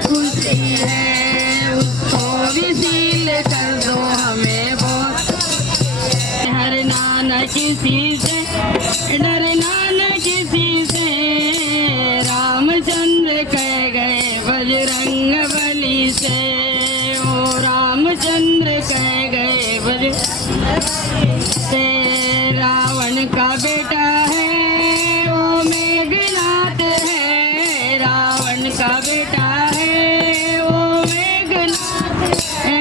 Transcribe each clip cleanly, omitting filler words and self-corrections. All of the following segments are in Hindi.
खुशी है, उसको विसील कर दो हमें बहुत। डरना न किसी से, डरना न किसी से, रामचंद्र कह गए बजरंग बली से। ओ रामचंद्र कह गए बजरंग से। रावण का बेटा है वो मेघनाथ है, रावण का बेटा है वो मेघनाथ है,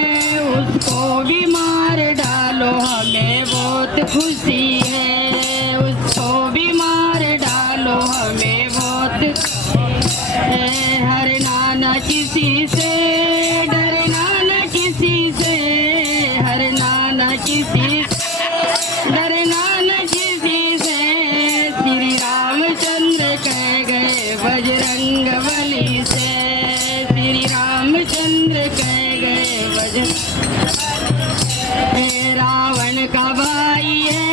उसको भी मार डालो हमें बहुत खुशी है, उसको भी मार डालो हमें बहुत है। हरना न किसी से, डरना न किसी से, हरना न किसी से, डरना न किसी से। श्री रामचंद्र कह गए बजरंग बली से, श्री रामचंद्र कह गए बजरंग। रावण का भाई है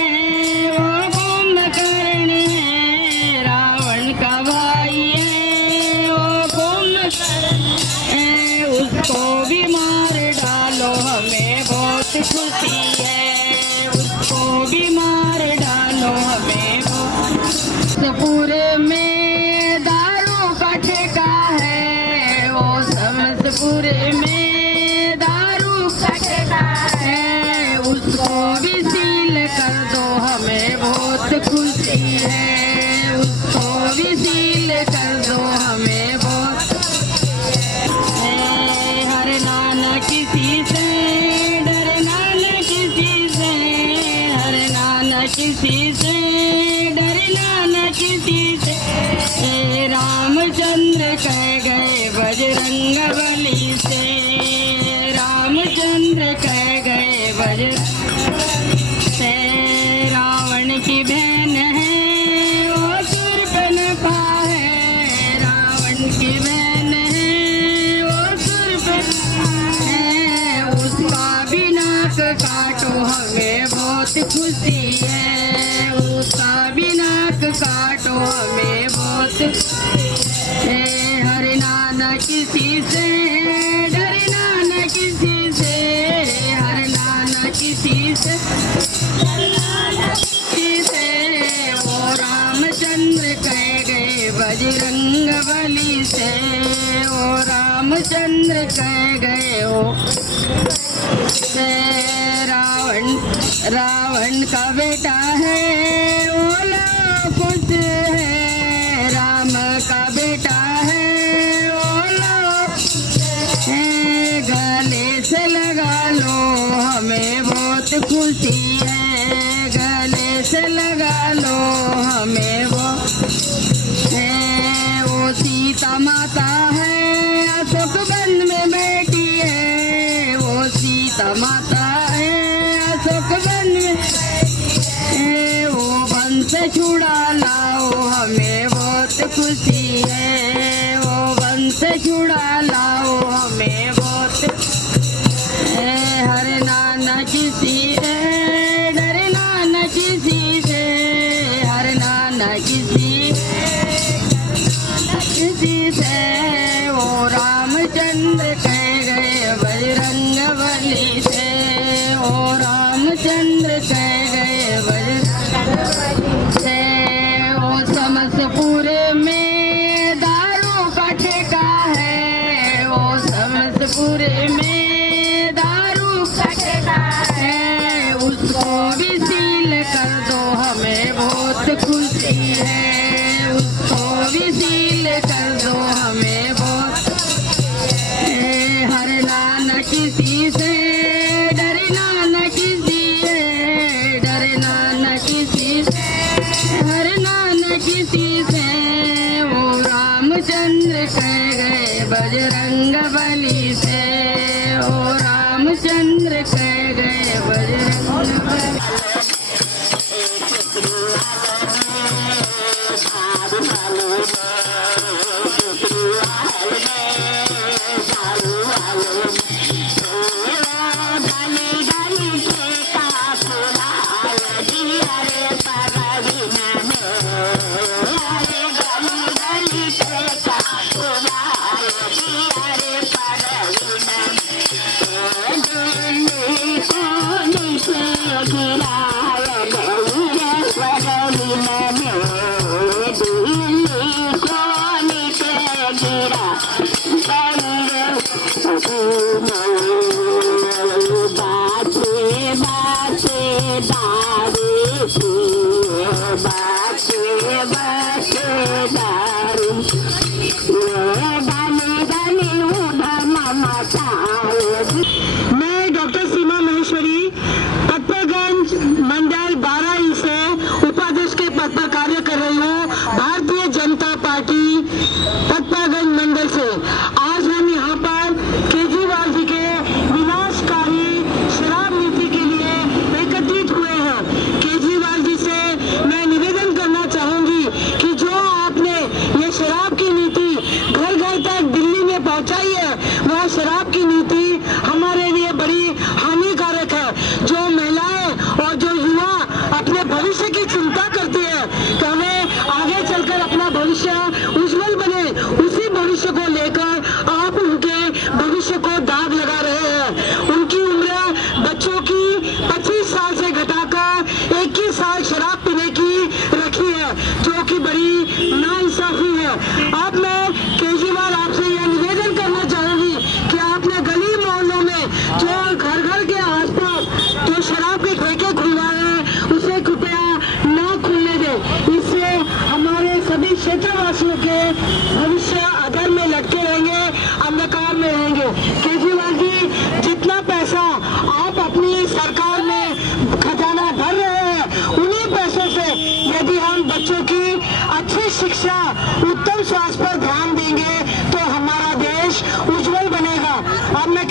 वो कुंभकर्ण है, रावण का भाई है वो कुंभकर्ण है, उसको भी मार डालो हमें बहुत खुशी है, उसको भी मार डालो हमें बहुत। पूरे में दारू का ठेका है, वो समस्तपुरे में दारू का ठेका है, उसको भी सील कर दो हमें बहुत खुशी है, उसको भी सील कर दो हमें बहुत। हरना न किसी से, डरना न किसी से, हरना न किसी से, डरना न किसी से। रामचंद्र कह गए बजरंग बली से, रामचंद्र कह गए बजरंग से। रावण की बहन है वो शूर्पणखा है, रावण की बहन है वो शूर्पणखा है, उसका भी नाक काटो हमें बहुत खुशी है, उसका भी नाक काटो हमें बहुत है। हरना न किसी से, डरना न किसी से, हरना न किसी से, डरना न किसी से। वो रामचंद्र कह गए बजरंग बली से, वो रामचंद्र कह गए हो से। रावण का बेटा है वो लव है, राम का बेटा है वो लव है, गले से लगा लो हमें बहुत खुशी है, गले से लगा लो हमें बहुत है। वो सीता माता है अशोक वन में बैठी है, वो सीता माता है अशोक वन में है, वो वन से छुड़ा लाओ हमें बहुत खुशी है, वो वन से छुड़ा लाओ हमें बहुत है। हरना न किसी से, डरना न किसी से, हरना न किसी किसी से। वो रामचंद्र कह गए बजरंग बली से, वो रामचंद्र कह गए बजरंग बली से। वो समस्तपुरे में दारू का ठेका है, वो समस्तपुरे में दारू का ठेका है, उसको भी सील कर दो हमें बहुत खुशी है, उसको भी सील कर दो हमें बहुत है। हरना न किसी से, डरना न किसी से, डरना न किसी से, हरना न किसी से। वो रामचंद्र कह गए बजरंग बली से, वो रामचंद्र कह गए बजरंग बली। Hare अब मैं केजरीवाल आपसे यह निवेदन करना चाहूंगी कि आपने गली मोहल्लों में जो घर घर के आसपास जो शराब के ठेके खुलवाए हैं उसे कृपया न खुलने दें। इससे हमारे सभी क्षेत्रवासियों के भविष्य अधर में लटके रहेंगे, अंधकार में रहेंगे। केजरीवाल जी, जितना पैसा आप अपनी सरकार में खजाना भर रहे हैं, उन्हीं पैसों से यदि हम बच्चों की अच्छी शिक्षा, उत्तम स्वास्थ्य पर ध्यान देंगे तो हमारा देश उज्जवल बनेगा। अब मैं